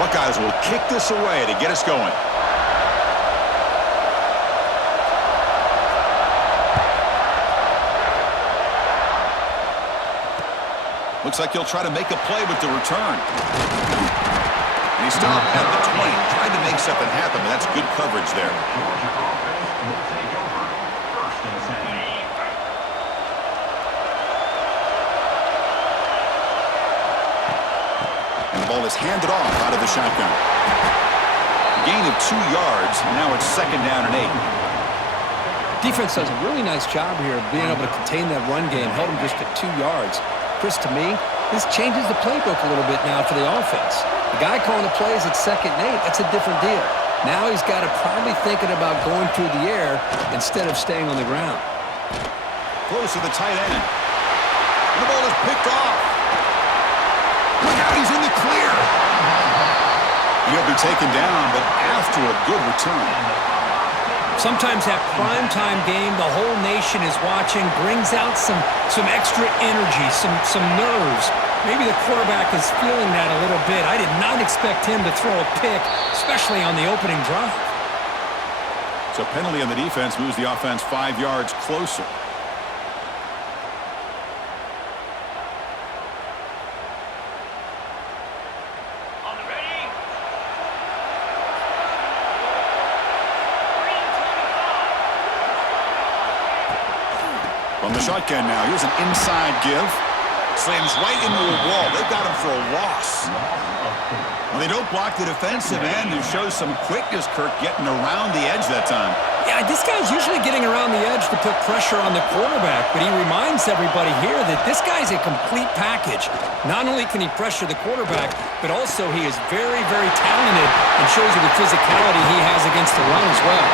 Buckeyes will kick this away to get us going. Looks like he'll try to make a play with the return. And he stopped at the 20. Tried to make something happen, but that's good coverage there. And the ball is handed off out of the shotgun. A gain of 2 yards. Now it's 2nd down and 8. Defense does a really nice job here of being able to contain that run game. Held him just at 2 yards. Chris, to me, this changes the playbook a little bit now for the offense. The guy calling the plays at 2nd and 8, that's a different deal. Now he's got to probably thinking about going through the air instead of staying on the ground. Close to the tight end. And the ball is picked off. Look out, he's in the clear. He'll be taken down, but after a good return. Sometimes that primetime game, the whole nation is watching, brings out some extra energy, some nerves. Maybe the quarterback is feeling that a little bit. I did not expect him to throw a pick, especially on the opening drive. So penalty on the defense moves the offense 5 yards closer. From the shotgun now, here's an inside give. Slams right into a wall. They've got him for a loss. Well, they don't block the defensive end, who shows some quickness, Kirk, getting around the edge that time. Yeah, this guy's usually getting around the edge to put pressure on the quarterback, but he reminds everybody here that this guy's a complete package. Not only can he pressure the quarterback, but also he is very, very talented and shows you the physicality he has against the run as well.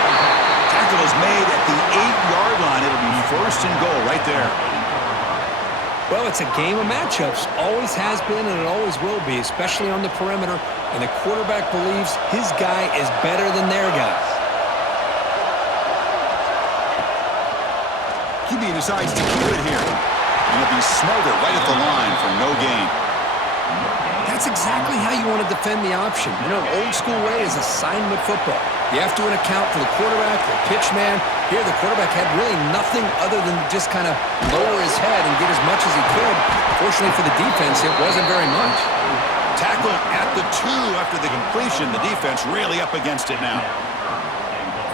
Tackle is made at the 8-yard line. It'll be 1st and goal right there. Well, it's a game of matchups. Always has been and it always will be, especially on the perimeter. And the quarterback believes his guy is better than their guy. QB decides to keep it here. And it'll be smothered right at the line for no gain. That's exactly how you want to defend the option. You know, old school way is assignment football. You have to account for the quarterback, the pitch man. Here, the quarterback had really nothing other than just kind of lower his head and get as much as he could. Fortunately for the defense, it wasn't very much. Tackle at the 2 after the completion. The defense really up against it now.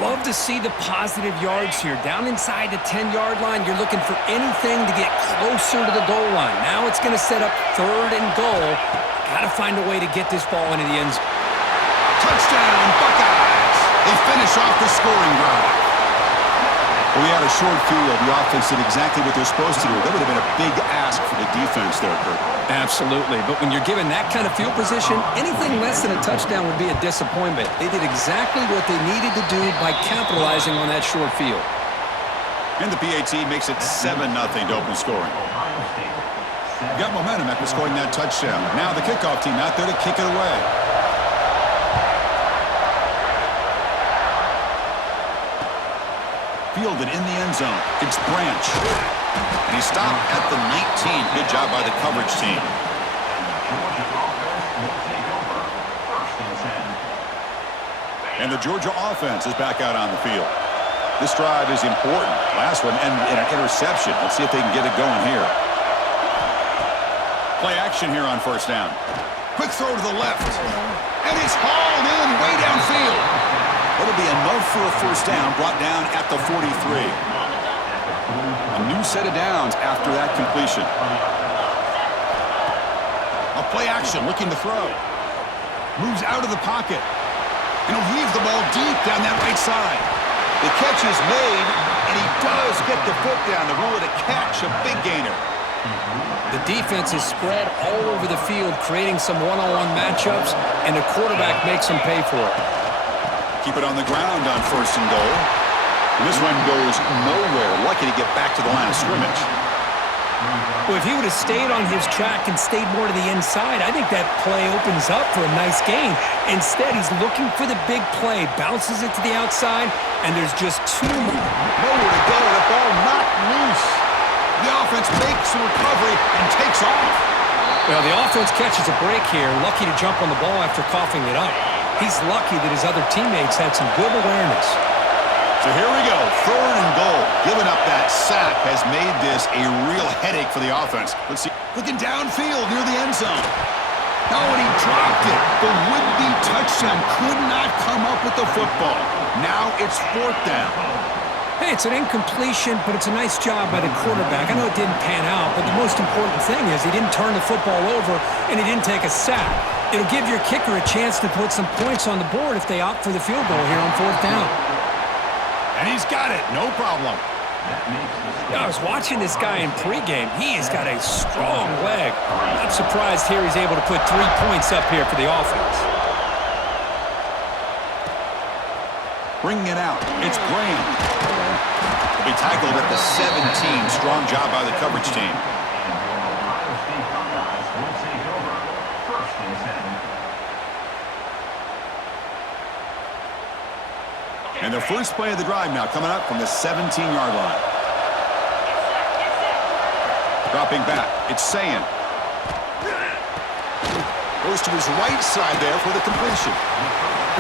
Love to see the positive yards here. Down inside the 10-yard line, you're looking for anything to get closer to the goal line. Now it's going to set up 3rd and goal. Got to find a way to get this ball into the end zone. Touchdown, Buckeyes! They finish off the scoring drive. We had a short field. The offense did exactly what they're supposed to do. That would have been a big ask for the defense there, Kirk. Absolutely. But when you're given that kind of field position, anything less than a touchdown would be a disappointment. They did exactly what they needed to do by capitalizing on that short field. And the PAT makes it 7-0 to open scoring. Got momentum after scoring that touchdown. Now the kickoff team out there to kick it away. Fielded in the end zone. It's Branch. And he stopped at the 19. Good job by the coverage team. And the Georgia offense is back out on the field. This drive is important. Last one ended in an interception. Let's see if they can get it going here. Play action here on 1st down. Quick throw to the left. And it's hauled in way downfield. It'll be enough for a 1st down, brought down at the 43. A new set of downs after that completion. A play action, looking to throw. Moves out of the pocket. And he'll heave the ball deep down that right side. The catch is made, and he does get the foot down to rule it a catch, a big gainer. The defense is spread all over the field, creating some one-on-one matchups, and the quarterback makes them pay for it. Keep it on the ground on 1st and goal. And this one goes nowhere. Lucky to get back to the line of scrimmage. Well, if he would have stayed on his track and stayed more to the inside, I think that play opens up for a nice gain. Instead, he's looking for the big play, bounces it to the outside, and there's just nowhere to go. The ball knocked loose. The offense makes a recovery and takes off. Well, the offense catches a break here, lucky to jump on the ball after coughing it up. He's lucky that his other teammates had some good awareness. So here we go, 3rd and goal. Giving up that sack has made this a real headache for the offense. Let's see, looking downfield near the end zone. Oh, and he dropped it. The would-be touchdown could not come up with the football. Now it's 4th down. Hey, it's an incompletion, but it's a nice job by the quarterback. I know it didn't pan out, but the most important thing is he didn't turn the football over and he didn't take a sack. It'll give your kicker a chance to put some points on the board if they opt for the field goal here on 4th down. And he's got it, no problem. I was watching this guy in pregame. He has got a strong leg. Not surprised here he's able to put 3 points up here for the offense. Bringing it out, it's Graham. He'll be tackled at the 17. Strong job by the coverage team. And the first play of the drive now coming up from the 17-yard line. Dropping back, it's Sayin. Goes to his right side there for the completion.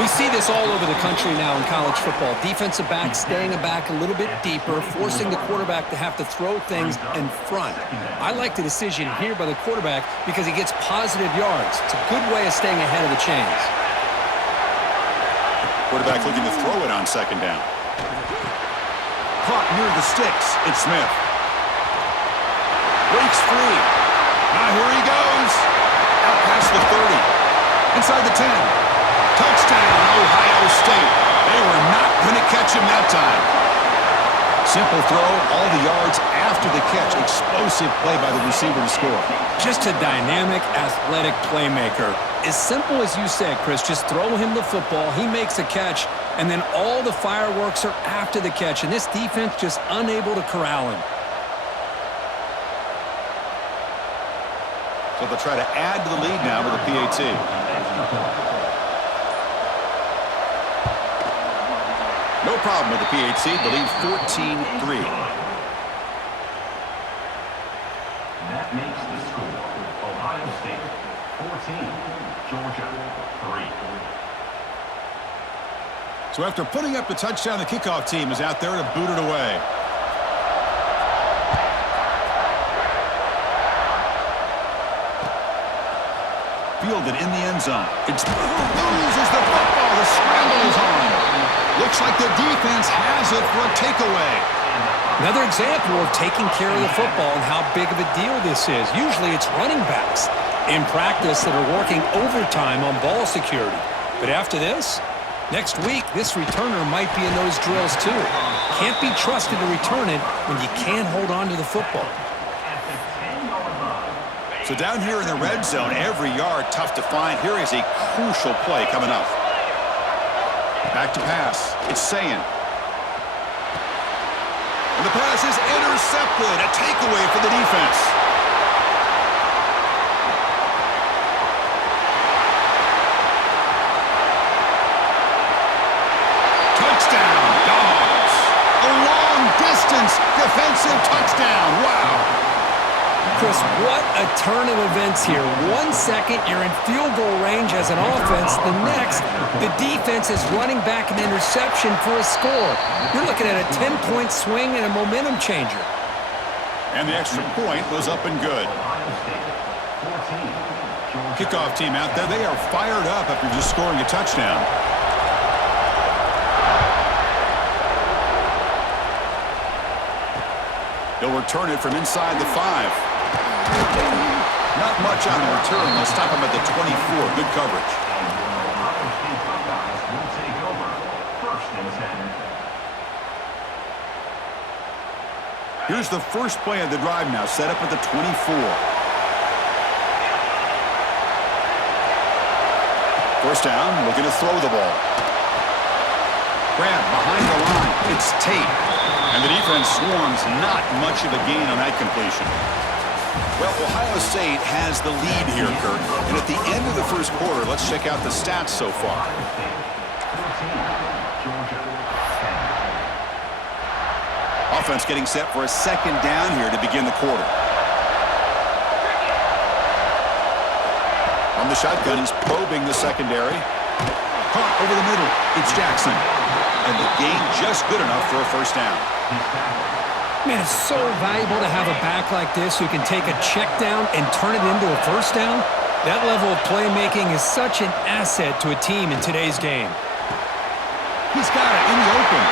We see this all over the country now in college football. Defensive backs staying back a little bit deeper, forcing the quarterback to have to throw things in front. I like the decision here by the quarterback because he gets positive yards. It's a good way of staying ahead of the chains. Quarterback looking to throw it on 2nd down. Caught near the sticks. It's Smith. Breaks free. Now here he goes. Out past the 30. Inside the 10. Touchdown, Ohio State. They were not going to catch him that time. Simple throw, all the yards after the catch. Explosive play by the receiver to score. Just a dynamic, athletic playmaker. As simple as you said, Chris, just throw him the football, he makes a catch, and then all the fireworks are after the catch, and this defense just unable to corral him. So they'll try to add to the lead now with a PAT. No problem with the PAT. The lead 14-3. That makes the score Ohio State 14, Georgia 3. So after putting up the touchdown, the kickoff team is out there to boot it away. Fielded in the end zone. It's loses the football. The scramble is on. Looks like the defense has it for a takeaway. Another example of taking care of the football and how big of a deal this is. Usually it's running backs in practice that are working overtime on ball security. But after this, next week, this returner might be in those drills too. Can't be trusted to return it when you can't hold on to the football. So down here in the red zone, every yard tough to find. Here is a crucial play coming up. Back to pass. It's Sayin. And the pass is intercepted. A takeaway for the defense. Touchdown, Dogs. A long-distance defensive touchdown. Wow. Chris, what a turn of events here. 1 second, you're in field goal range as an offense. The next, the defense is running back an interception for a score. You're looking at a 10-point swing and a momentum changer. And the extra point was up and good. Kickoff team out there, they are fired up after just scoring a touchdown. They'll return it from inside the 5. Not much on the return. They'll stop him at the 24. Good coverage. Here's the first play of the drive now, set up at the 24. First down, looking to throw the ball. Grab behind the line. It's Tate. And the defense swarms. Not much of a gain on that completion. Well, Ohio State has the lead here, Kirk. And at the end of the first quarter, let's check out the stats so far. Offense getting set for a second down here to begin the quarter. From the shotgun, he's probing the secondary. Caught over the middle. It's Jackson. And the gain just good enough for a first down. Man, it's so valuable to have a back like this who can take a check down and turn it into a first down. That level of playmaking is such an asset to a team in today's game. He's got it in the open.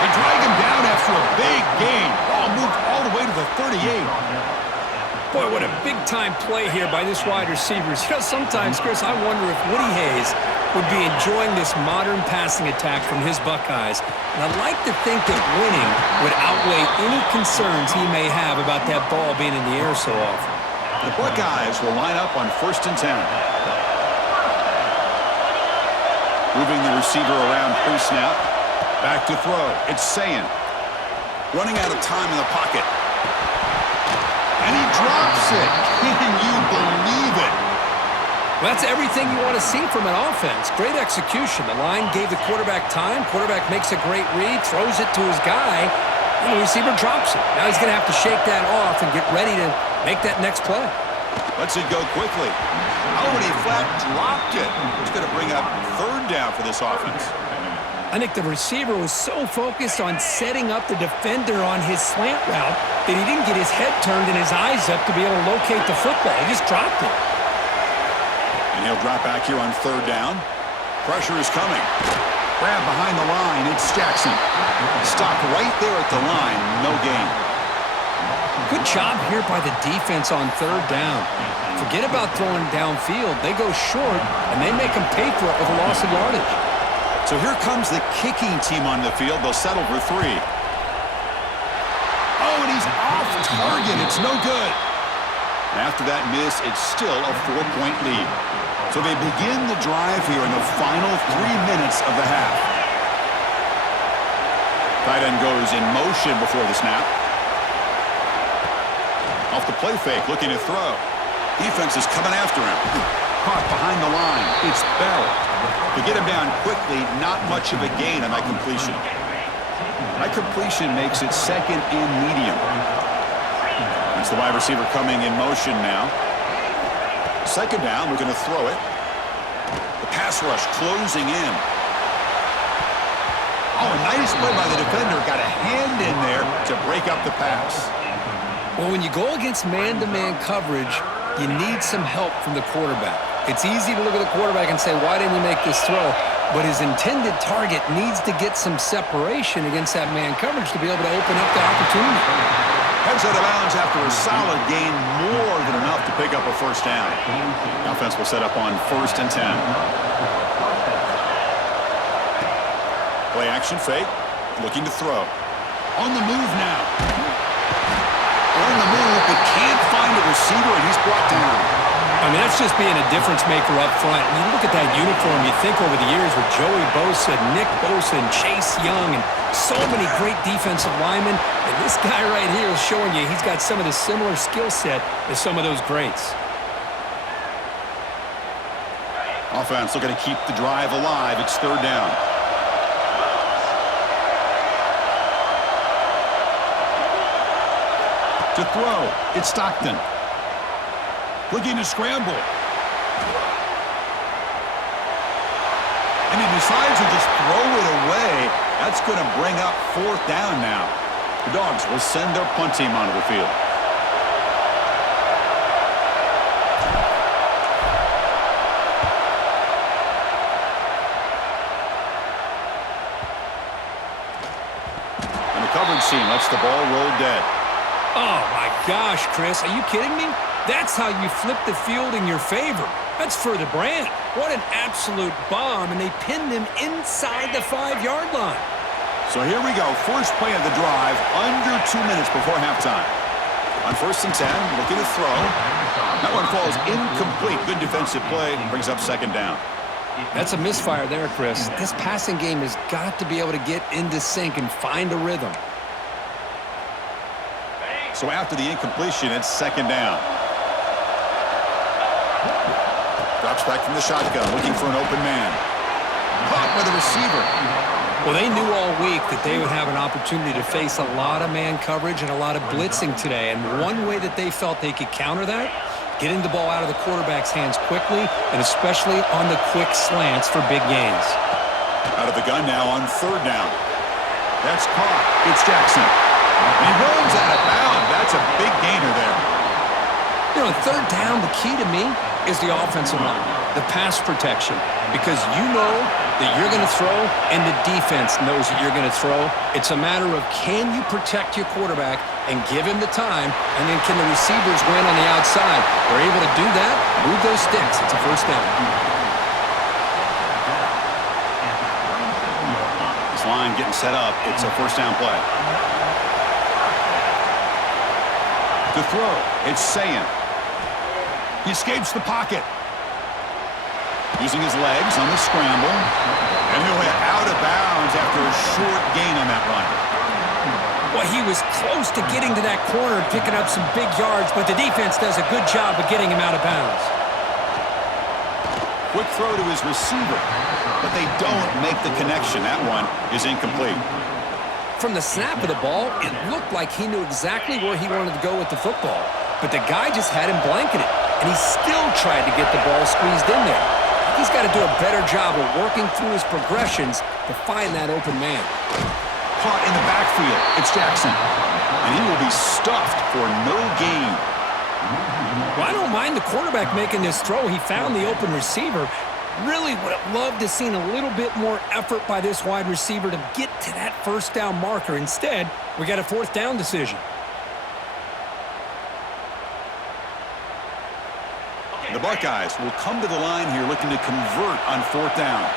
They drag him down after a big gain. Ball moved all the way to the 38. Boy, what a big-time play here by this wide receiver. You know, sometimes, Chris, I wonder if Woody Hayes would be enjoying this modern passing attack from his Buckeyes. And I'd like to think that winning would outweigh any concerns he may have about that ball being in the air so often. The Buckeyes will line up on 1st and 10. Moving the receiver around pre-snap. Back to throw. It's Sayin. Running out of time in the pocket. And he drops it. Can you believe it? Well, that's everything you want to see from an offense. Great execution. The line gave the quarterback time. Quarterback makes a great read, throws it to his guy, and the receiver drops it. Now he's going to have to shake that off and get ready to make that next play. Lets it go quickly. Oh, and he flat dropped it. It's going to bring up 3rd down for this offense. I think the receiver was so focused on setting up the defender on his slant route that he didn't get his head turned and his eyes up to be able to locate the football. He just dropped it. And he'll drop back here on 3rd down. Pressure is coming. Grab behind the line. It's Jackson. Stopped right there at the line. No gain. Good job here by the defense on 3rd down. Forget about throwing downfield. They go short, and they make them pay for it with a loss of yardage. So here comes the kicking team on the field. They'll settle for 3. Oh, and he's off target. It's no good. After that miss, it's still a 4-point lead. So they begin the drive here in the final 3 minutes of the half. Tight end goes in motion before the snap. Off the play fake, looking to throw. Defense is coming after him. Caught behind the line. It's Bell. To get him down quickly, not much of a gain on that completion. That completion makes it 2nd and medium. That's the wide receiver coming in motion now. 2nd down, we're going to throw it. The pass rush closing in. Oh, a nice play by the defender. Got a hand in there to break up the pass. Well, when you go against man-to-man coverage, you need some help from the quarterback. It's easy to look at the quarterback and say, why didn't you make this throw? But his intended target needs to get some separation against that man coverage to be able to open up the opportunity. Heads out of bounds after a solid gain, more than enough to pick up a first down. The offense will set up on 1st and 10. Play action fake, looking to throw. On the move now. On the move, but can't find a receiver, and he's brought down. I mean, that's just being a difference maker up front. And you look at that uniform, you think over the years with Joey Bosa, Nick Bosa, and Chase Young, and so many great defensive linemen. And this guy right here is showing you he's got some of the similar skill set as some of those greats. Offense looking to keep the drive alive. It's 3rd down. To throw, it's Stockton. Looking to scramble. And he decides to just throw it away. That's going to bring up 4th down now. The Dogs will send their punt team onto the field. And the coverage team lets the ball roll dead. Oh, my gosh, Chris. Are you kidding me? That's how you flip the field in your favor. That's for the brand. What an absolute bomb, and they pinned him inside the 5-yard line. So here we go. First play of the drive, under 2 minutes before halftime. On 1st and 10, looking to throw. That one falls incomplete. Good defensive play. Brings up 2nd down. That's a misfire there, Chris. This passing game has got to be able to get into sync and find a rhythm. So after the incompletion, it's 2nd down. Drops back from the shotgun, looking for an open man. Caught by the receiver. Well, they knew all week that they would have an opportunity to face a lot of man coverage and a lot of blitzing today. And one way that they felt they could counter that getting the ball out of the quarterback's hands quickly, and especially on the quick slants for big gains. Out of the gun now on third down. That's caught. It's Jackson. He runs out of bounds. That's a big gainer there. You know, third down, the key to me is the offensive line, the pass protection, because you know that you're going to throw and the defense knows that you're going to throw. It's a matter of can you protect your quarterback and give him the time, and then can the receivers win on the outside? They're able to do that, move those sticks. It's a first down. This line getting set up. It's a first down play. To throw, it's Sayin. He escapes the pocket. Using his legs on the scramble. And he'll hit out of bounds after a short gain on that run. Well, he was close to getting to that corner and picking up some big yards, but the defense does a good job of getting him out of bounds. Quick throw to his receiver, but they don't make the connection. That one is incomplete. From the snap of the ball, it looked like he knew exactly where he wanted to go with the football, but the guy just had him blanketed, and he still tried to get the ball squeezed in there. He's got to do a better job of working through his progressions to find that open man. Caught in the backfield. It's Jackson. And he will be stuffed for no gain. Well, I don't mind the quarterback making this throw. He found the open receiver. Really would have loved to seen a little bit more effort by this wide receiver to get to that first down marker. Instead, we got a fourth down decision. The Buckeyes will come to the line here looking to convert on fourth down.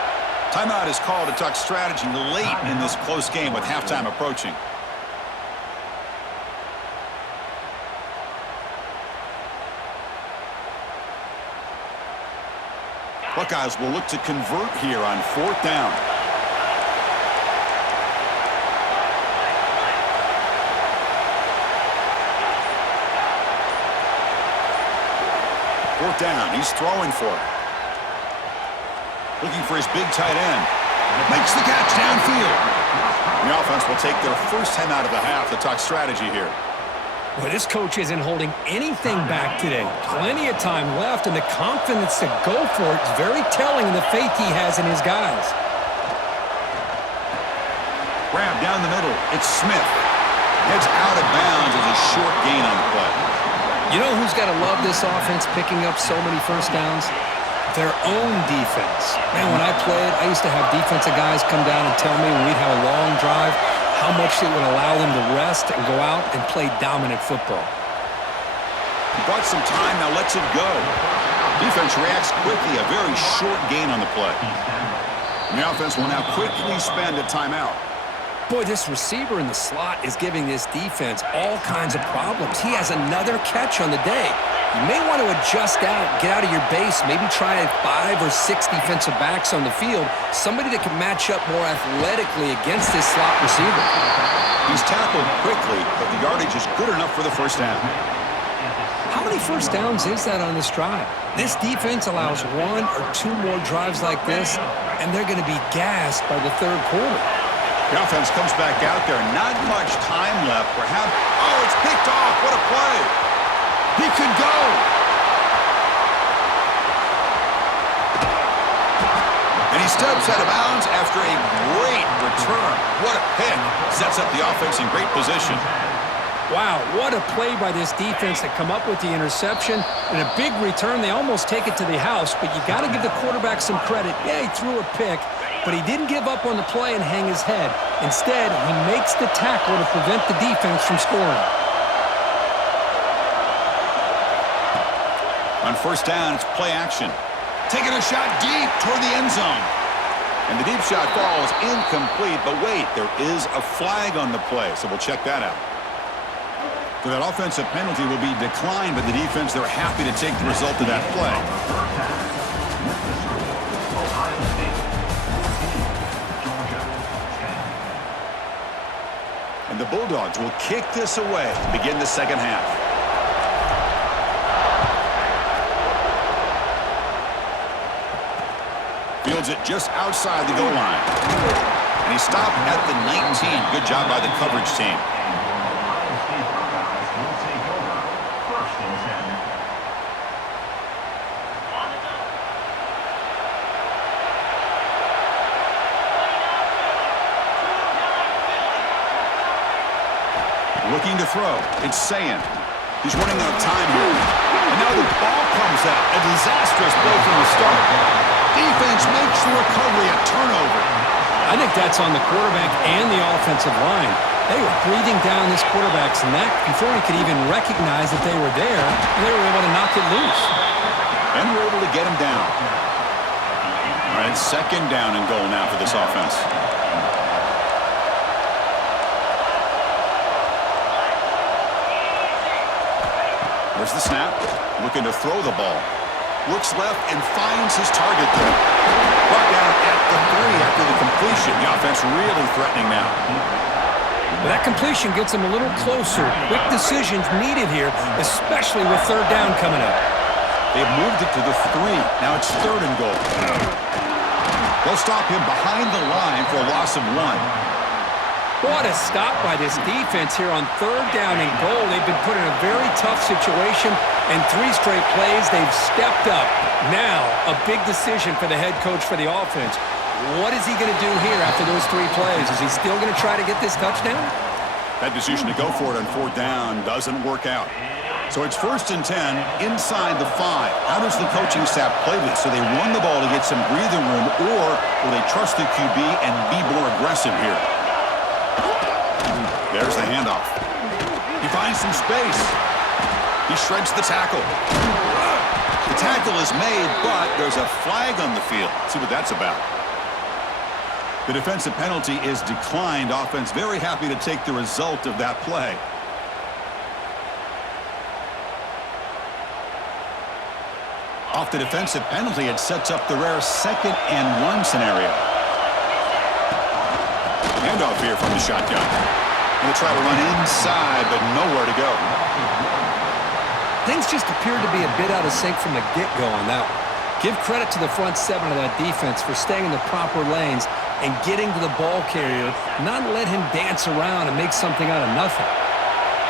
Timeout is called to talk strategy late in this close game with halftime approaching. Buckeyes will look to convert here on fourth down. Fourth down, he's throwing for it. Looking for his big tight end. Makes the catch downfield. The offense will take their first time out of the half to talk strategy here. Well, this coach isn't holding anything back today. Plenty of time left, and the confidence to go for it is very telling in the faith he has in his guys. Grab down the middle. It's Smith. Heads out of bounds as a short gain on the play. You know who's got to love this offense picking up so many first downs? Their own defense. Man, when I played, I used to have defensive guys come down and tell me when we'd have a long drive how much it would allow them to rest and go out and play dominant football. He bought some time, now lets it go. Defense reacts quickly, a very short gain on the play. And the offense will now quickly spend a timeout. Boy, this receiver in the slot is giving this defense all kinds of problems. He has another catch on the day. You may want to adjust out, get out of your base, maybe try 5 or 6 defensive backs on the field, somebody that can match up more athletically against this slot receiver. He's tackled quickly, but the yardage is good enough for the first down. How many first downs is that on this drive? This defense allows 1 or 2 more drives like this, and they're going to be gassed by the third quarter. The offense comes back out there. Not much time left. Perhaps. Oh, it's picked off. What a play. He could go. And he steps out of bounds after a great return. What a pick. Sets up the offense in great position. Wow, what a play by this defense to come up with the interception and a big return. They almost take it to the house, but you got to give the quarterback some credit. Yeah, he threw a pick, but he didn't give up on the play and hang his head. Instead, he makes the tackle to prevent the defense from scoring. On first down, it's play action. Taking a shot deep toward the end zone. And the deep shot falls incomplete, but wait, there is a flag on the play, so we'll check that out. So that offensive penalty will be declined by the defense. They're happy to take the result of that play. And the Bulldogs will kick this away to begin the second half. Fields it just outside the goal line. And he stopped at the 19. Good job by the coverage team. Looking to throw. It's Sayin. He's running out of time here. And now the ball comes out. A disastrous play from the start. Defense makes the recovery a turnover. I think that's on the quarterback and the offensive line. They were breathing down this quarterback's neck before he could even recognize that they were there, and they were able to knock it loose. And we're able to get him down. All right, second down and goal now for this offense. There's the snap. Looking to throw the ball. Looks left and finds his target there. Brought down at the 3 after the completion. The offense really threatening now. But that completion gets him a little closer. Quick decisions needed here, especially with third down coming up. They've moved it to the 3. Now it's third and goal. They'll stop him behind the line for a loss of 1. What a stop by this defense here on third down and goal. They've been put in a very tough situation, and 3 straight plays, they've stepped up. Now, a big decision for the head coach for the offense. What is he going to do here after those 3 plays? Is he still going to try to get this touchdown? That decision to go for it on fourth down doesn't work out. So it's 1st and 10 inside the 5. How does the coaching staff play this? So they run the ball to get some breathing room, or will they trust the QB and be more aggressive here? There's the handoff. He finds some space. He shreds the tackle. The tackle is made, but there's a flag on the field. Let's see what that's about. The defensive penalty is declined. Offense very happy to take the result of that play. Off the defensive penalty, it sets up the rare 2nd and 1 scenario. Handoff here from the shotgun. Going to try to run inside, but nowhere to go. Things just appeared to be a bit out of sync from the get-go on that one. Give credit to the front 7 of that defense for staying in the proper lanes and getting to the ball carrier, not let him dance around and make something out of nothing.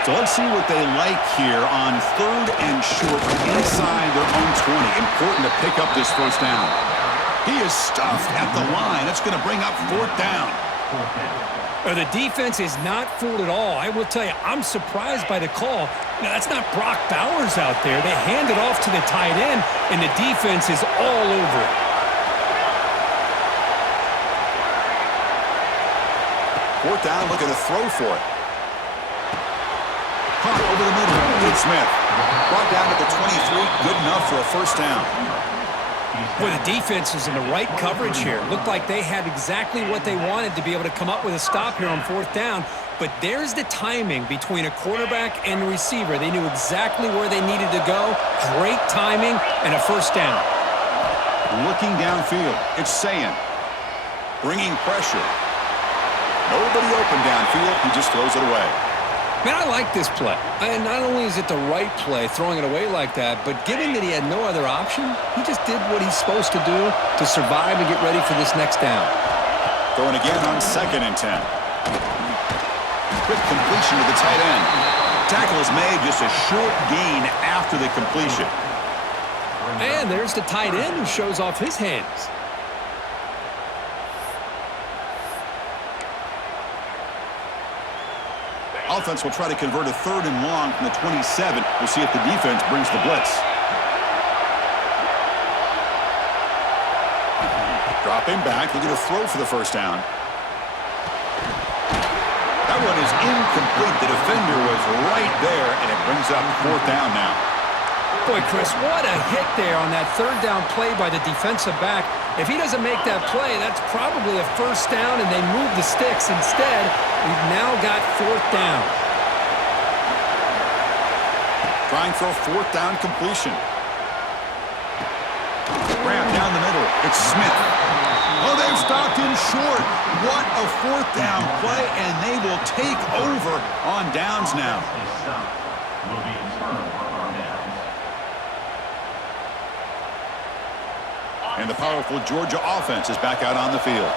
So let's see what they like here on third and short inside their own 20. Important to pick up this first down. He is stuffed at the line. That's going to bring up 4th down. The defense is not fooled at all. I will tell you, I'm surprised by the call. Now, that's not Brock Bowers out there. They hand it off to the tight end, and the defense is all over it. 4th down, looking to throw for it. Caught over the middle. It's Smith. Brought down at the 23. Good enough for a first down. Well, the defense is in the right coverage here. Looked like they had exactly what they wanted to be able to come up with a stop here on 4th down. But there's the timing between a quarterback and a receiver. They knew exactly where they needed to go. Great timing and a first down. Looking downfield. It's Sayin. Bringing pressure. Nobody open downfield. He just throws it away. Man, I like this play. And not only is it the right play, throwing it away like that, but given that he had no other option, he just did what he's supposed to do to survive and get ready for this next down. Throwing again on 2nd and 10. Quick completion to the tight end. Tackle is made, just a short gain after the completion. And there's the tight end who shows off his hands. Offense will try to convert a 3rd and long from the 27. We'll see if the defense brings the blitz. Dropping back, looking to throw for the first down. That one is incomplete. The defender was right there, and it brings up 4th down now. Boy, Chris, what a hit there on that 3rd down play by the defensive back. If he doesn't make that play, that's probably a first down, and they move the sticks. Instead, we've now got 4th down. Trying for a 4th down completion. Grab down the middle. It's Smith. Oh, they've stopped him short. What a 4th down play, and they will take over on downs now. And the powerful Georgia offense is back out on the field.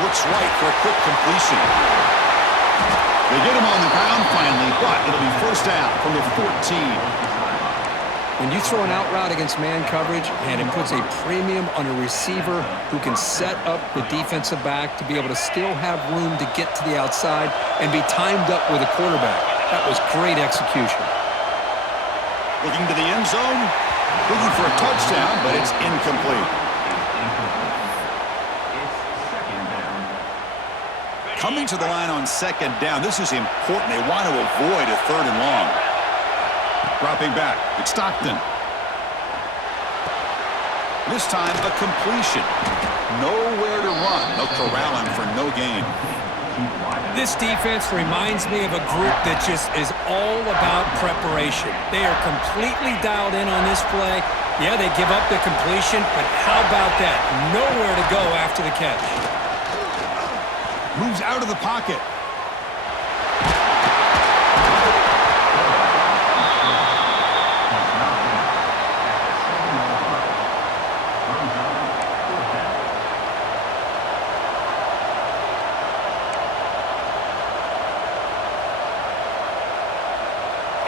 Looks right for a quick completion. They get him on the ground finally, but it'll be first down from the 14. When you throw an out route against man coverage, and it puts a premium on a receiver who can set up the defensive back to be able to still have room to get to the outside and be timed up with a quarterback. That was great execution. Looking to the end zone, looking for a touchdown, but it's incomplete. Coming to the line on second down, this is important. They want to avoid a third and long. Dropping back, it's Stockton. This time, a completion. Nowhere to run. They'll corral him for no gain. This defense reminds me of a group that just is all about preparation. They are completely dialed in on this play. Yeah, they give up the completion, but how about that? Nowhere to go after the catch. Moves out of the pocket.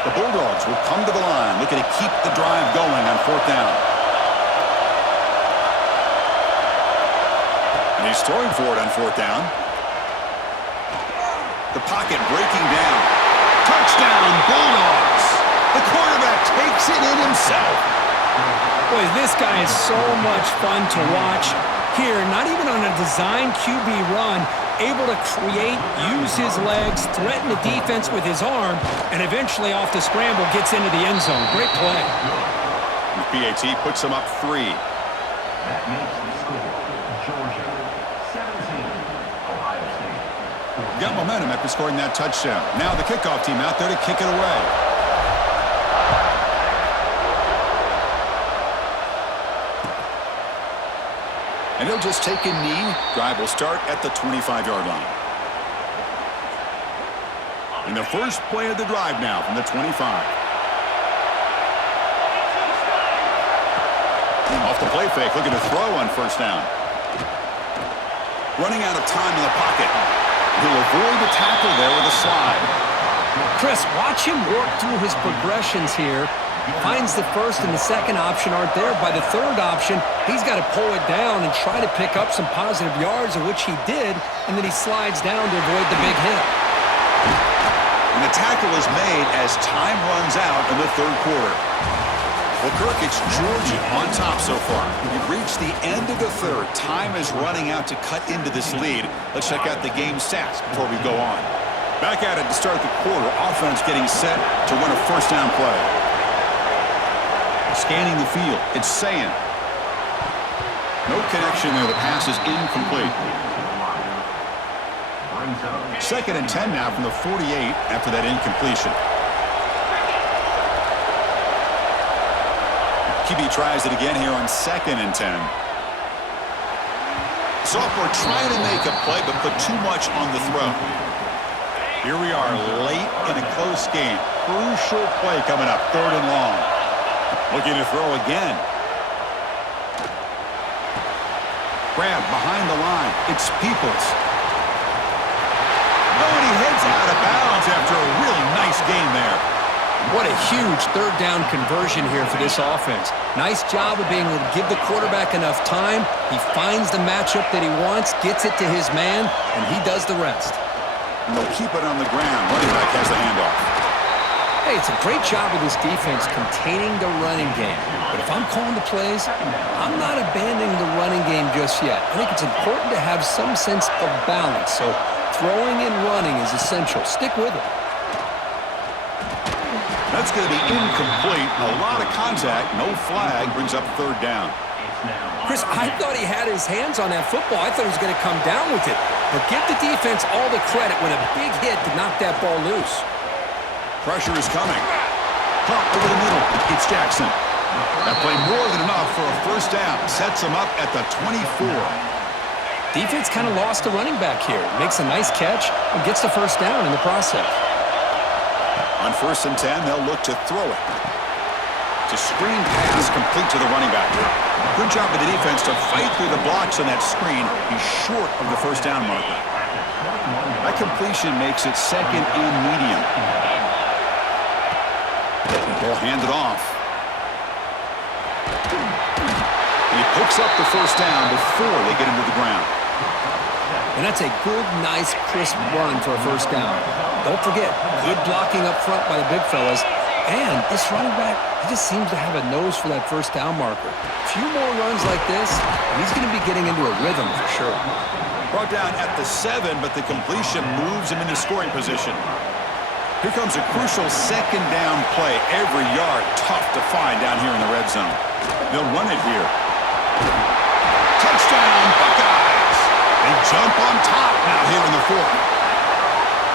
The Bulldogs will come to the line, looking to keep the drive going on fourth down. And he's throwing for it on fourth down. The pocket breaking down. Touchdown, Bulldogs! The quarterback takes it in himself. Boy, this guy is so much fun to watch. Here, not even on a design QB run, able to create, use his legs, threaten the defense with his arm, and eventually off the scramble gets into the end zone. Great play. The PAT puts him up 3. That makes the score Georgia 17, Ohio State. Got momentum after scoring that touchdown. Now the kickoff team out there to kick it away. And he'll just take a knee. Drive will start at the 25-yard line. And the first play of the drive now from the 25. Off the play fake, looking to throw on first down. Running out of time in the pocket. He'll avoid the tackle there with a slide. Chris, watch him work through his progressions here. Finds the first and the second option aren't there. By the third option, he's got to pull it down and try to pick up some positive yards, of which he did, and then he slides down to avoid the big hit. And the tackle is made as time runs out in the third quarter. Well, Kirk, it's Georgia on top so far. We've reached the end of the third. Time is running out to cut into this lead. Let's check out the game stats before we go on. Back at it to start the quarter. Offense getting set to run a first down play. Scanning the field. It's saying. No connection there. The pass is incomplete. Second and 10 now from the 48 after that incompletion. QB tries it again here on second and 10. Sophomore trying to make a play but put too much on the throw. Here we are late in a close game. Crucial play coming up, third and long. Looking to throw again. Grab behind the line. It's Peoples. Oh, and he heads out of bounds after a really nice game there. What a huge third down conversion here for this offense. Nice job of being able to give the quarterback enough time. He finds the matchup that he wants, gets it to his man, and he does the rest. And they'll keep it on the ground. Running back has the handoff. Hey, it's a great job of this defense containing the running game. But if I'm calling the plays, I'm not abandoning the running game just yet. I think it's important to have some sense of balance. So throwing and running is essential. Stick with it. That's going to be incomplete. A lot of contact. No flag. Brings up third down. Chris, I thought he had his hands on that football. I thought he was going to come down with it. But give the defense all the credit with a big hit to knock that ball loose. Pressure is coming. Caught over the middle. It's Jackson. That play more than enough for a first down. Sets him up at the 24. Defense kind of lost the running back here. Makes a nice catch and gets the first down in the process. On first and 10, they'll look to throw it. It's a screen pass complete to the running back. Good job of the defense to fight through the blocks on that screen. He's short of the first down marker. That completion makes it second and medium. Ball handed off. Picks up the first down before they get into the ground. And that's a good, nice, crisp run for a first down. Don't forget, good blocking up front by the big fellas. And this running back, he just seems to have a nose for that first down marker. A few more runs like this, and he's going to be getting into a rhythm for sure. Brought down at the 7, but the completion moves him into scoring position. Here comes a crucial second down play. Every yard tough to find down here in the red zone. They'll run it here. Touchdown, Buckeyes! They jump on top now here in the 4th.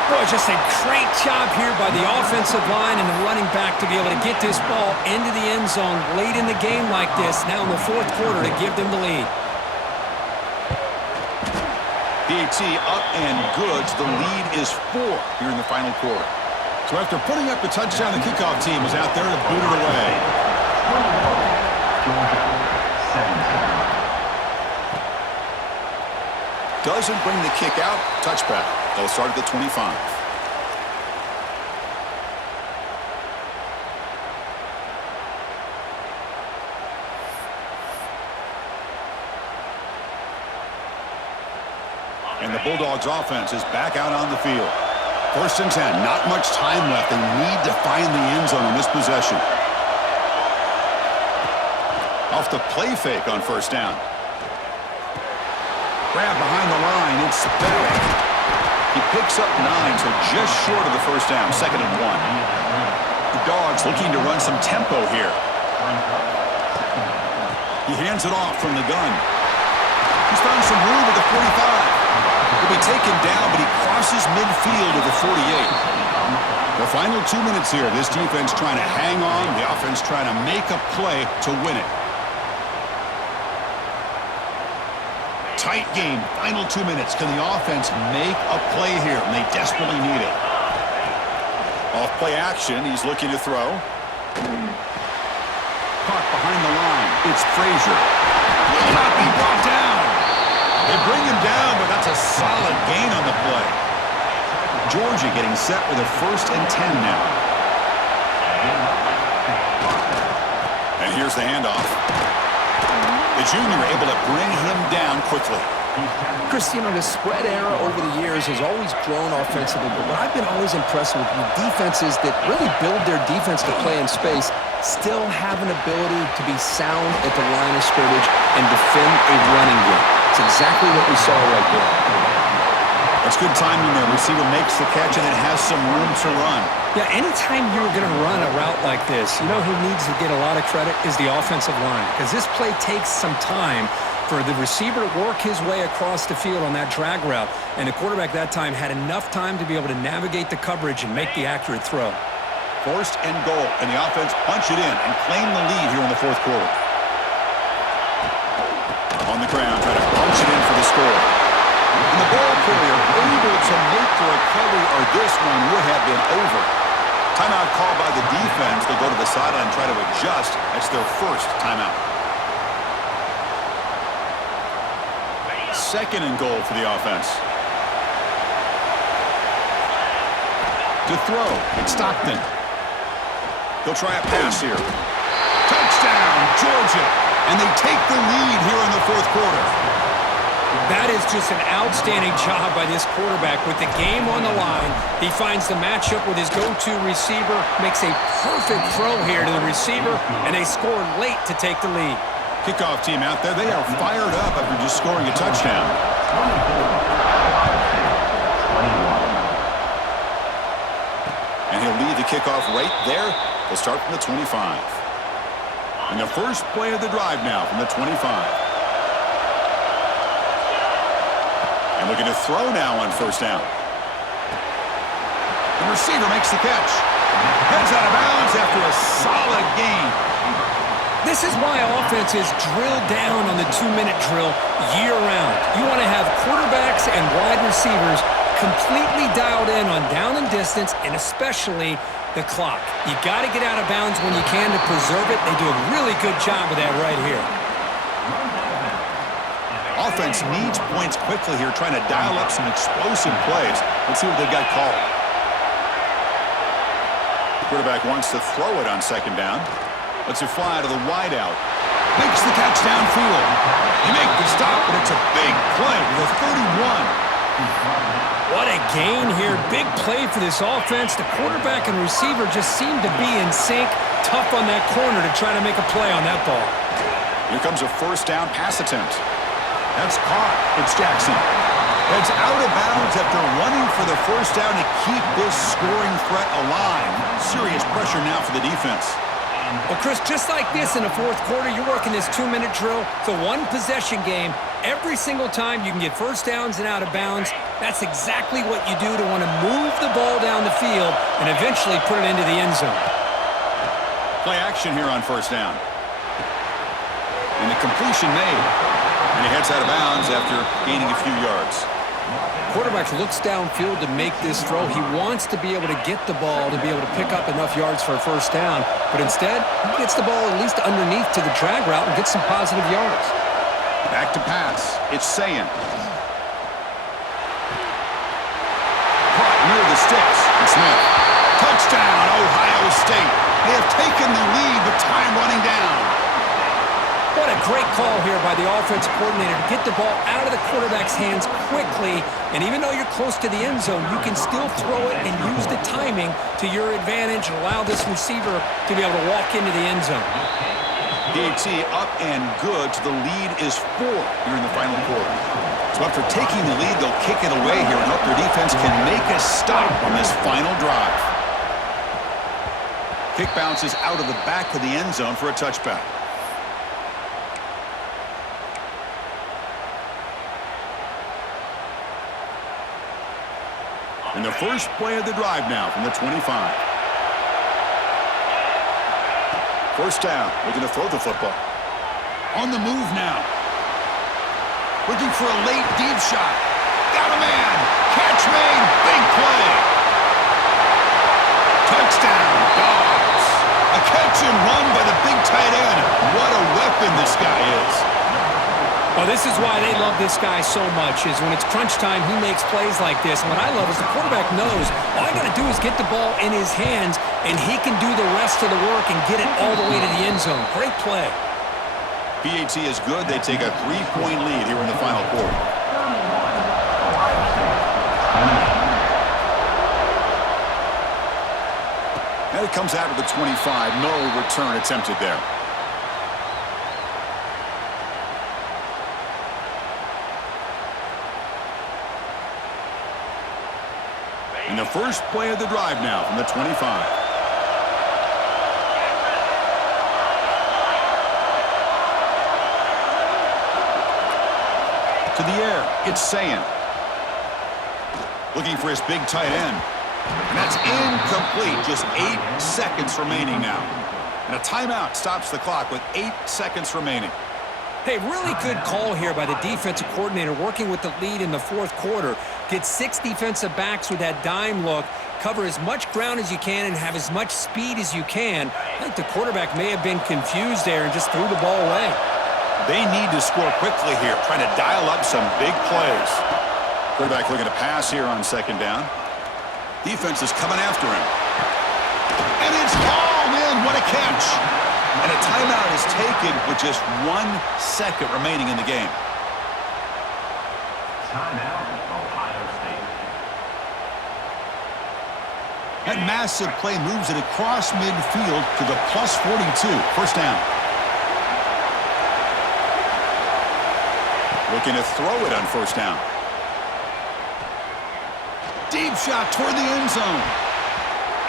Boy, just a great job here by the offensive line and the running back to be able to get this ball into the end zone late in the game like this, now in the 4th quarter, to give them the lead. PAT up and good. The lead is 4 here in the final quarter. So after putting up the touchdown, the kickoff team was out there to boot it away. Georgia, 17. Doesn't bring the kick out. Touchback. They'll start at the 25. And the Bulldogs offense is back out on the field. 1st and 10. Not much time left. They need to find the end zone on this possession. Off the play fake on 1st down. Grab behind the line. It's Bell. He picks up 9, so just short of the first down. 2nd and 1. The Dogs looking to run some tempo here. He hands it off from the gun. He's found some room at the 45. He'll be taken down, but he crosses midfield to the 48. The final 2 minutes here. This defense trying to hang on. The offense trying to make a play to win it. Tight game. Final 2 minutes. Can the offense make a play here? And they desperately need it. Off play action. He's looking to throw. Caught behind the line. It's Frazier. Will not be brought down. They bring him down, but that's a solid gain on the play. Georgia getting set with a 1st and 10 now. And here's the handoff. The junior able to bring him down quickly. Chris, you know, the spread era over the years has always grown offensively, but what I've been always impressed with defenses that really build their defense to play in space still have an ability to be sound at the line of scrimmage and defend a running game. It's exactly what we saw right there. That's good timing there. Receiver makes the catch and it has some room to run. Yeah, anytime you're going to run a route like this, you know who needs to get a lot of credit is the offensive line, because this play takes some time for the receiver to work his way across the field on that drag route, and the quarterback that time had enough time to be able to navigate the coverage and make the accurate throw. 1st and goal, and the offense punch it in and claim the lead here in the 4th quarter. On the ground, trying to punch it in for the score. And the ball carrier able to make the recovery, or this one would have been over. Timeout called by the defense. They'll go to the sideline and try to adjust. That's their 1st timeout. 2nd and goal for the offense. To throw, it's Stockton. He'll try a pass here. Touchdown, Georgia! And they take the lead here in the 4th quarter. That is just an outstanding job by this quarterback with the game on the line. He finds the matchup with his go-to receiver, makes a perfect throw here to the receiver, and they score late to take the lead. Kickoff team out there, they are fired up after just scoring a touchdown. And he'll lead the kickoff right there. They'll start from the 25. And the first play of the drive now from the 25. And looking to throw now on 1st down. The receiver makes the catch. Heads out of bounds after a solid gain. This is why offenses drill down on the 2-minute drill year-round. You want to have quarterbacks and wide receivers completely dialed in on down and distance, and especially the clock. You got to get out of bounds when you can to preserve it. They do a really good job of that right here. Offense needs points quickly here, trying to dial up some explosive plays. Let's see what they've got called. The quarterback wants to throw it on 2nd down. Lets it fly to the wideout. Makes the catch downfield. He makes the stop, but it's a big play with a 31. What a gain here. Big play for this offense. The quarterback and receiver just seem to be in sync. Tough on that corner to try to make a play on that ball. Here comes a first down pass attempt. That's caught. It's Jackson. Heads out of bounds after running for the first down to keep this scoring threat alive. Serious pressure now for the defense. Well, Chris, just like this in the fourth quarter, you're working this 2-minute drill. It's a one-possession game. Every single time you can get first downs and out of bounds. That's exactly what you do to want to move the ball down the field and eventually put it into the end zone. Play action here on first down. And the completion made. And he heads out of bounds after gaining a few yards. Quarterback looks downfield to make this throw. He wants to be able to get the ball to be able to pick up enough yards for a first down. But instead, he gets the ball at least underneath to the drag route and gets some positive yards. Back to pass. It's Sayin. Caught near the sticks. And Smith. Touchdown, Ohio State. They have taken the lead with time running down. What a great call here by the offensive coordinator to get the ball out of the quarterback's hands quickly. And even though you're close to the end zone, you can still throw it and use the timing to your advantage and allow this receiver to be able to walk into the end zone. PAT up and good. The lead is 4 here in the final quarter. So after taking the lead, they'll kick it away here and hope their defense can make a stop on this final drive. Kick bounces out of the back of the end zone for a touchback. And the first play of the drive now from the 25. First down, looking to throw the football. On the move now. Looking for a late deep shot. Got a man. Catch made. Big play. Touchdown, Dogs. A catch and run by the big tight end. What a weapon this guy is. Well, this is why they love this guy so much, is when it's crunch time, he makes plays like this. And what I love is the quarterback knows all I got to do is get the ball in his hands, and he can do the rest of the work and get it all the way to the end zone. Great play. PAT is good. They take a 3-point lead here in the final quarter. And it comes out of the 25. No return attempted there. And the first play of the drive now from the 25. To the air, it's Sayin. Looking for his big tight end. And that's incomplete. Just 8 seconds remaining now. And a timeout stops the clock with 8 seconds remaining. Hey, really good call here by the defensive coordinator working with the lead in the fourth quarter. Get 6 defensive backs with that dime look, cover as much ground as you can, and have as much speed as you can. I think the quarterback may have been confused there and just threw the ball away. They need to score quickly here, trying to dial up some big plays. Quarterback looking to pass here on second down. Defense is coming after him. And it's called in. What a catch. And a timeout is taken with just 1 second remaining in the game. Timeout, Ohio State. That massive play moves it across midfield to the +42. First down. Looking to throw it on first down. Deep shot toward the end zone.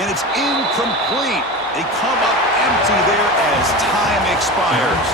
And it's incomplete. They come up empty there as time expires.